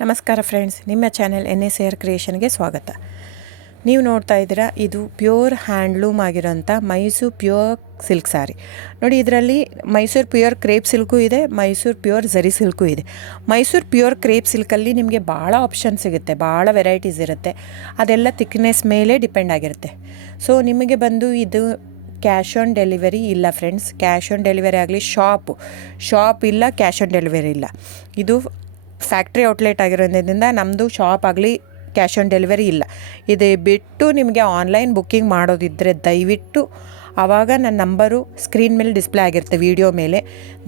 ನಮಸ್ಕಾರ ಫ್ರೆಂಡ್ಸ್, ನಿಮ್ಮ channel NSAR ಕ್ರಿಯೇಷನ್ಗೆ ಸ್ವಾಗತ. ನೀವು ನೋಡ್ತಾ ಇದ್ದೀರಾ, ಇದು ಪ್ಯೂರ್ ಹ್ಯಾಂಡ್ಲೂಮ್ ಆಗಿರೋಂಥ ಮೈಸೂರು ಪ್ಯೂರ್ ಸಿಲ್ಕ್ ಸ್ಯಾರಿ. ನೋಡಿ, ಇದರಲ್ಲಿ ಮೈಸೂರು ಪ್ಯೂರ್ ಕ್ರೇಪ್ ಸಿಲ್ಕು ಇದೆ, ಮೈಸೂರು ಪ್ಯೂರ್ ಝರಿ ಸಿಲ್ಕು ಇದೆ. ಮೈಸೂರು ಪ್ಯೂರ್ ಕ್ರೇಪ್ ಸಿಲ್ಕಲ್ಲಿ ನಿಮಗೆ ಭಾಳ ಆಪ್ಷನ್ ಸಿಗುತ್ತೆ, ಭಾಳ ವೆರೈಟೀಸ್ ಇರುತ್ತೆ. ಅದೆಲ್ಲ ಥಿಕ್ನೆಸ್ ಮೇಲೆ ಡಿಪೆಂಡ್ ಆಗಿರುತ್ತೆ. ಸೊ ನಿಮಗೆ ಬಂದು ಇದು ಕ್ಯಾಶ್ ಆನ್ ಡೆಲಿವರಿ ಇಲ್ಲ ಫ್ರೆಂಡ್ಸ್. ಕ್ಯಾಶ್ ಆನ್ ಡೆಲಿವರಿ ಆಗಲಿ, ಶಾಪ್ ಇಲ್ಲ, ಕ್ಯಾಶ್ ಆನ್ ಡೆಲಿವರಿ ಇಲ್ಲ. ಇದು ಫ್ಯಾಕ್ಟ್ರಿ ಔಟ್ಲೆಟ್ ಆಗಿರೋದ್ರಿಂದ ನಮ್ಮದು ಶಾಪ್ ಆಗಲಿ ಕ್ಯಾಶ್ ಆನ್ ಡೆಲಿವರಿ ಇಲ್ಲ. ಇದು ಬಿಟ್ಟು ನಿಮಗೆ ಆನ್ಲೈನ್ ಬುಕ್ಕಿಂಗ್ ಮಾಡೋದಿದ್ದರೆ ದಯವಿಟ್ಟು ಆವಾಗ ನನ್ನ ನಂಬರು ಸ್ಕ್ರೀನ್ ಮೇಲೆ ಡಿಸ್ಪ್ಲೇ ಆಗಿರುತ್ತೆ, ವಿಡಿಯೋ ಮೇಲೆ.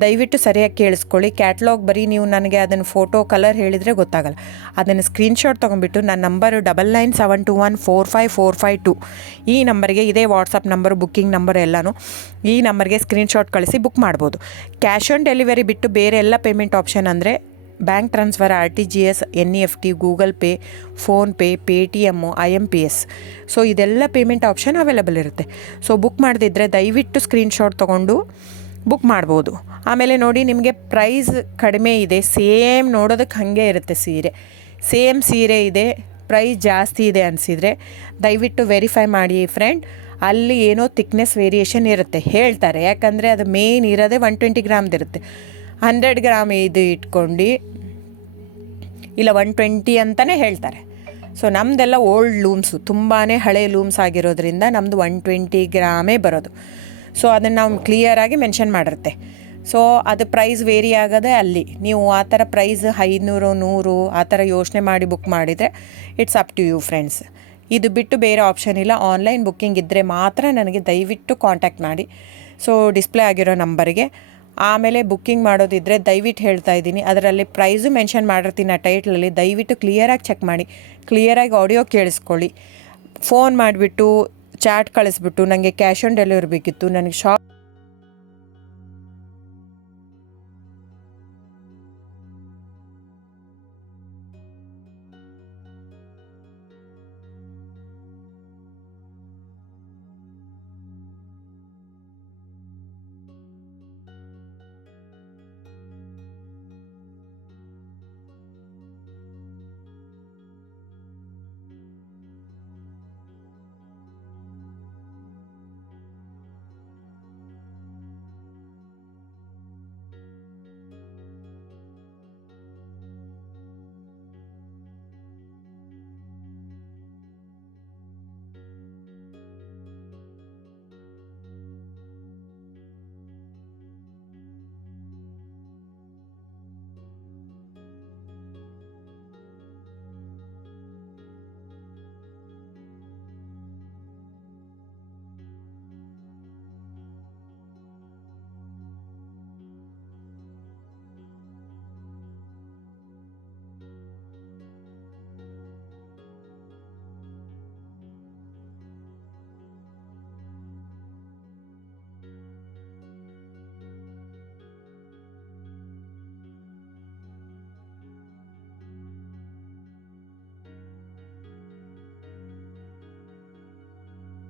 ದಯವಿಟ್ಟು ಸರಿಯಾಗಿ ಕೇಳಿಸ್ಕೊಳ್ಳಿ. ಕ್ಯಾಟ್ಲಾಗ್ ಬರೀ ನೀವು ನನಗೆ ಅದನ್ನು ಫೋಟೋ ಕಲರ್ ಹೇಳಿದರೆ ಗೊತ್ತಾಗಲ್ಲ. ಅದನ್ನು ಸ್ಕ್ರೀನ್ಶಾಟ್ ತೊಗೊಂಡ್ಬಿಟ್ಟು ನನ್ನ ನಂಬರು 9972145452 ಈ ನಂಬರ್ಗೆ, ಇದೇ ವಾಟ್ಸಪ್ ನಂಬರು, ಬುಕ್ಕಿಂಗ್ ನಂಬರ್ ಎಲ್ಲನೂ ಈ ನಂಬರ್ಗೆ ಸ್ಕ್ರೀನ್ಶಾಟ್ ಕಳಿಸಿ ಬುಕ್ ಮಾಡ್ಬೋದು. ಕ್ಯಾಶ್ ಆನ್ ಡೆಲಿವರಿ ಬಿಟ್ಟು ಬೇರೆ ಎಲ್ಲ ಪೇಮೆಂಟ್ ಆಪ್ಷನ್ ಅಂದರೆ bank transfer, RTGS, NEFT, Google pay, PhonePe, Paytm, IMPS. So ಇದೆಲ್ಲ ಪೇಮೆಂಟ್ ಆಪ್ಷನ್ ಅವೈಲೇಬಲ್ ಇರುತ್ತೆ. ಸೊ ಬುಕ್ ಮಾಡದಿದ್ದರೆ ದಯವಿಟ್ಟು ಸ್ಕ್ರೀನ್ಶಾಟ್ ತೊಗೊಂಡು ಬುಕ್ ಮಾಡ್ಬೋದು. ಆಮೇಲೆ ನೋಡಿ, ನಿಮಗೆ ಪ್ರೈಸ್ ಕಡಿಮೆ ಇದೆ, ಸೇಮ್ ನೋಡೋದಕ್ಕೆ ಹಾಗೆ ಇರುತ್ತೆ ಸೇಮ್ ಸೀರೆ ಇದೆ, ಪ್ರೈಸ್ ಜಾಸ್ತಿ ಇದೆ ಅನಿಸಿದರೆ ದಯವಿಟ್ಟು ವೆರಿಫೈ ಮಾಡಿ ಫ್ರೆಂಡ್. ಅಲ್ಲಿ ಏನೋ ಥಿಕ್ನೆಸ್ ವೇರಿಯೇಷನ್ ಇರುತ್ತೆ ಹೇಳ್ತಾರೆ, ಯಾಕಂದರೆ ಅದು ಮೇನ್ ಇರೋದೇ 120 ಗ್ರಾಮ್ದಿರುತ್ತೆ. 100 ಗ್ರಾಮ್ ಇದು ಇಟ್ಕೊಂಡು ಇಲ್ಲ 120 ಅಂತಲೇ ಹೇಳ್ತಾರೆ. ಸೊ ನಮ್ಮದೆಲ್ಲ ಓಲ್ಡ್ ಲೂಮ್ಸು, ತುಂಬಾ ಹಳೆ ಲೂಮ್ಸ್ ಆಗಿರೋದ್ರಿಂದ ನಮ್ಮದು 120 ಗ್ರಾಮೇ ಬರೋದು. ಸೊ ಅದನ್ನು ನಾವು ಕ್ಲಿಯರಾಗಿ ಮೆನ್ಷನ್ ಮಾಡಿರುತ್ತೆ. ಸೊ ಅದು ಪ್ರೈಸ್ ವೇರಿ ಆಗೋದೇ ಅಲ್ಲಿ. ನೀವು ಆ ಥರ ಪ್ರೈಸ್ 500, 100 ಆ ಥರ ಯೋಚನೆ ಮಾಡಿ ಬುಕ್ ಮಾಡಿದರೆ it's up to you friends. ಇದು ಬಿಟ್ಟು ಬೇರೆ ಆಪ್ಷನ್ ಇಲ್ಲ. ಆನ್ಲೈನ್ ಬುಕ್ಕಿಂಗ್ ಇದ್ದರೆ ಮಾತ್ರ ನನಗೆ ದಯವಿಟ್ಟು ಕಾಂಟ್ಯಾಕ್ಟ್ ಮಾಡಿ. ಸೊ ಡಿಸ್ಪ್ಲೇ ಆಗಿರೋ ನಂಬರಿಗೆ. ಆಮೇಲೆ ಬುಕ್ಕಿಂಗ್ ಮಾಡೋದಿದ್ದರೆ ದಯವಿಟ್ಟು ಹೇಳ್ತಾ ಇದ್ದೀನಿ, ಅದರಲ್ಲಿ ಪ್ರೈಸು ಮೆನ್ಷನ್ ಮಾಡಿರ್ತೀನಿ ಆ ಟೈಟ್ಲಲ್ಲಿ. ದಯವಿಟ್ಟು ಕ್ಲಿಯರಾಗಿ ಚೆಕ್ ಮಾಡಿ, ಕ್ಲಿಯರಾಗಿ ಆಡಿಯೋ ಕೇಳಿಸ್ಕೊಳ್ಳಿ. ಫೋನ್ ಮಾಡಿಬಿಟ್ಟು ಚಾಟ್ ಕಳಿಸ್ಬಿಟ್ಟು ನನಗೆ ಕ್ಯಾಶ್ ಆನ್ ಡೆಲಿವರಿ ಬೇಕಿತ್ತು, ನನಗೆ